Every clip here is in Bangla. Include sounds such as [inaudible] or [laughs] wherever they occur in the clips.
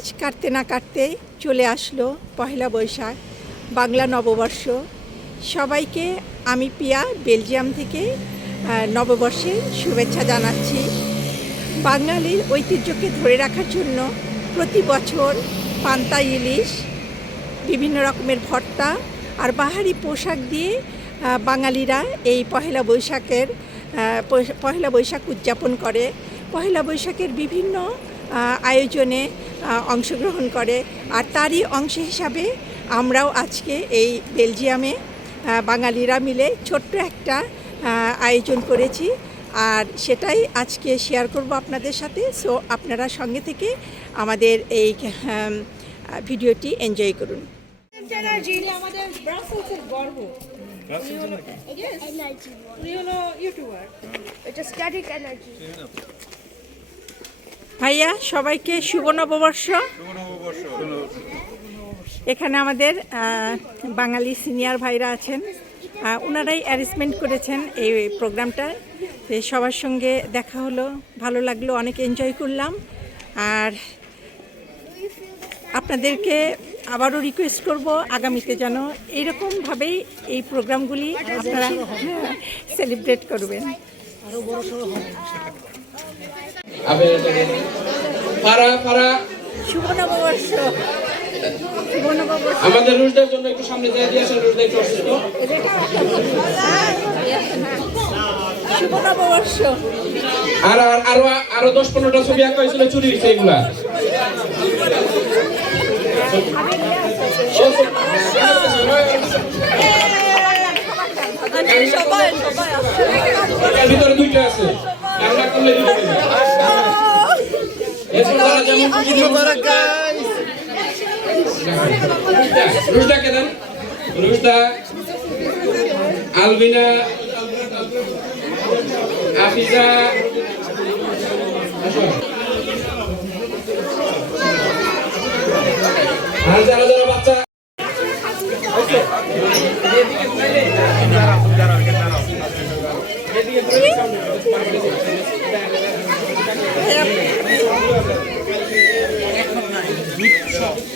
ঈদের কাটতে না কাটতেই চলে আসলো পহেলা বৈশাখ বাংলা নববর্ষ। সবাইকে আমি পিয়া বেলজিয়াম থেকে আহ, নববর্ষের শুভেচ্ছা জানাচ্ছি। বাঙালির ঐতিহ্যকে ধরে রাখার জন্য প্রতি বছর পান্তা ইলিশ বিভিন্ন রকমের ভর্তা আর বাহারি পোশাক দিয়ে বাঙালিরা এই পহেলা বৈশাখের পহেলা বৈশাখ উদযাপন করে। পহেলা বৈশাখের বিভিন্ন আয়োজনে অংশগ্রহণ করে। আর তারই অংশ হিসাবে আমরাও আজকে এই বেলজিয়ামে বাঙালিরা মিলে ছোট্ট একটা আয়োজন করেছি। আর সেটাই আজকে শেয়ার করব আপনাদের সাথে। সো আপনারা সঙ্গে থেকে আমাদের এই ভিডিওটি এনজয় করুন। আমাদের ব্রাসেলসের গর্ব ইউটিউবার এটা স্ট্যাটিক এনার্জি ভাইয়া, সবাইকে শুভ নববর্ষ। এখানে আমাদের বাঙালি সিনিয়র ভাইরা আছেন। ওনারাই অ্যারেঞ্জমেন্ট করেছেন এই প্রোগ্রামটা। সবার সঙ্গে দেখা হলো, ভালো লাগল, অনেক এনজয় করলাম। আর আপনাদেরকে আবারও রিকোয়েস্ট করব, আগামীতে যেন এইরকমভাবেই এই প্রোগ্রামগুলি আপনারা [laughs] সেলিব্রেট করবেন। শুভ নববর্ষ আমাদের রুশদের জন্য একটু সামনে দিয়ে দিয়ে আসেন একটু নববর্ষ আর আর আরও আরও দশ পনেরোটা ছবি আঁকা হয়েছিল চুরি হয়েছে এগুলা। ভিতরে দুইটা আছে। করলে দুটো দেবে এরপর যারা যেমন খুশি রুশদা রুশদাকে দেন রুশদা আলবিনা আফিজা। আর যারা যারা বাচ্চা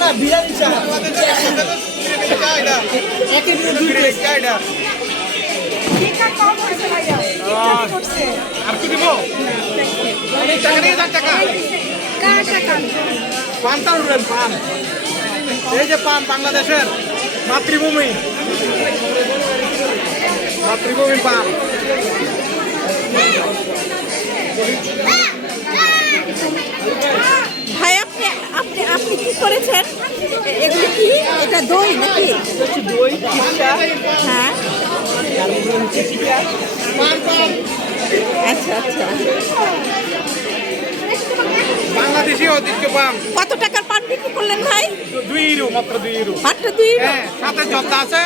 না বিরিয়ানি চা আর কি দিব এই টাকা নিয়ে যান টাকা কার টাকা? পানটা উঠবেন পান। এই যে পান বাংলাদেশের মাতৃভূমি। মাতৃভূমি পান ভাই আপনি আপনি আপনি কি করেছেন? এগুলো কি? এটা দই নাকি? দই হ্যাঁ। আচ্ছা আচ্ছা। বাংলাদেশি ঐতিহ্য পান। কত টাকার পান বিক্রি করলেন ভাই? দুই ইউরো মাত্র দুই ইউরো মাত্র দুই ইউরো? হ্যাঁ সাথে জর্দা আছে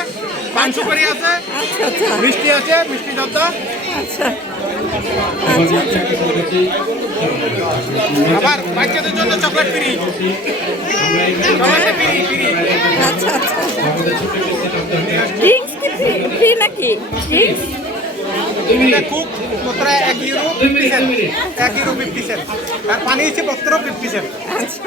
পান সুপারি আছে আচ্ছা আচ্ছা। মিষ্টি আছে মিষ্টি জর্দা। আচ্ছা। আবার বাচ্চাদের জন্য চকলেট ফ্রি। আচ্ছা আচ্ছা। ড্রিঙ্কস কি ফ্রি? ফ্রি নাকি? ড্রিঙ্কস কুক মাত্র এক ইউরো ফিফটি সেন্ট এক ইউরো ফিফটি সেন্ট আর পানি হচ্ছে মাত্র ফিফটি সেন্ট আচ্ছা।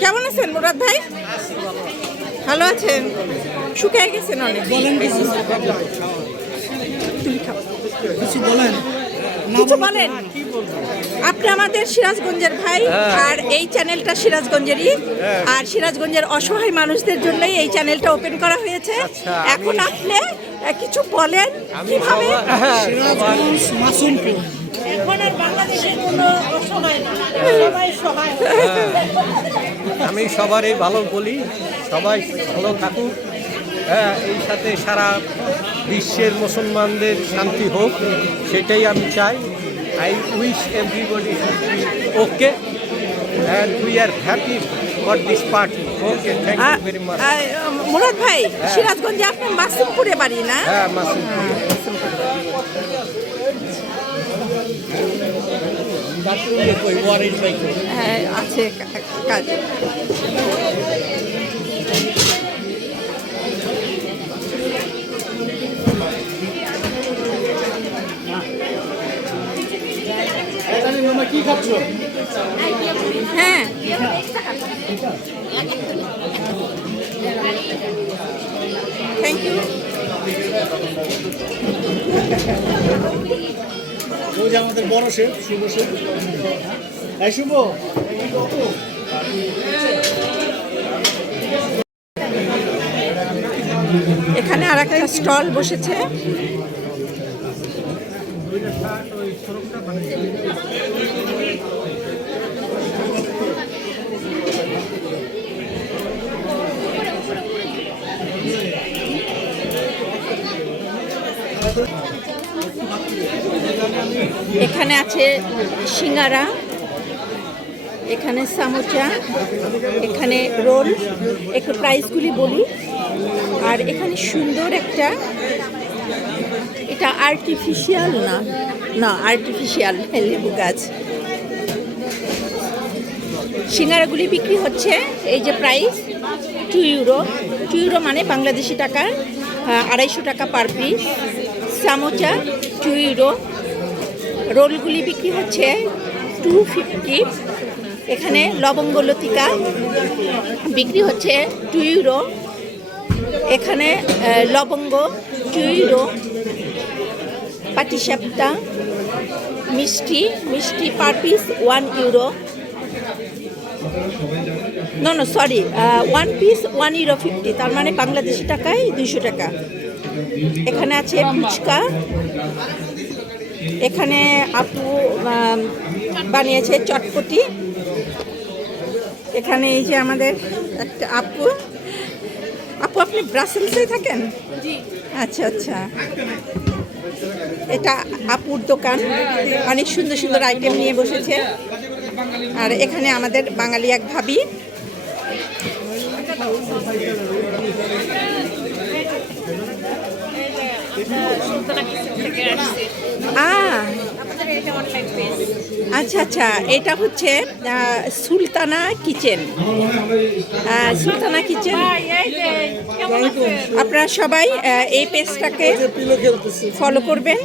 কেমন আছেন মুরাদ ভাই? ভালো আছেন? শুকিয়ে গেছেন অনেক। বলেন তুমি খাও। কিছু বলেন। কিছু বলেন? আপনি আমাদের সিরাজগঞ্জের ভাই আর এই চ্যানেলটা সিরাজগঞ্জেরই। আর সিরাজগঞ্জের অসহায় মানুষদের জন্যই এই চ্যানেলটা ওপেন করা হয়েছে। এখন আপনি কিছু বলেন কীভাবে? সিরাজগঞ্জ মাসুমপুর। এখন আর বাংলাদেশের কোনো অসহায় না সবাই সহায়। আমি সবারই ভালো বলি সবাই ভালো থাকুক। হ্যাঁ এই সাথে সারা বিশ্বের মুসলমানদের শান্তি হোক সেটাই আমি চাই। I wish everybody okay and we are happy for this party okay thank you uh- very much uh- Murad ভাই সিরাজগঞ্জে আপনি মাসুমপুরে বাড়ি না? হ্যাঁ মাসুম হ্যাঁ আছে কাজ। কি খাচ্ছ? হ্যাঁ। থ্যাংক ইউ ওই যে আমাদের বড় শেফ শুভ শেফ। এই শুভ। এখানে আর একটা স্টল বসেছে। এখানে আছে সিঙ্গারা এখানে সামোচা এখানে রোল একটু প্রাইসগুলি বলি আর এখানে সুন্দর একটা এটা আর্টিফিশিয়াল না? না আর্টিফিশিয়াল লেবু গাছ। সিঙ্গারাগুলি বিক্রি হচ্ছে এই যে price two euro two euro মানে বাংলাদেশি আহ, আড়াইশো টাকা per piece samosa two euro রোলগুলি বিক্রি হচ্ছে টু ফিফটি এখানে লবঙ্গ লতিকা বিক্রি হচ্ছে টু ইউরো এখানে লবঙ্গ টু ইউরো পাটিসাপটা মিষ্টি মিষ্টি per piece one euro no no sorry one piece one euro fifty তার মানে বাংলাদেশি টাকায় দুইশো টাকা। এখানে আছে ফুচকা। এখানে আপু বানিয়েছে চটপটি। এখানে এই যে আমাদের একটা আপু। আপু আপনি ব্রাসেলসে থাকেন? আচ্ছা আচ্ছা। এটা আপুর দোকান। অনেক সুন্দর সুন্দর আইটেম নিয়ে বসেছে। আর এখানে আমাদের বাঙালি এক ভাবি। আ আচ্ছা আচ্ছা এটা হচ্ছে সুলতানা কিচেন। সুলতানা কিচেন। আপনারা সবাই এই পেজটাকে ফলো করবেন।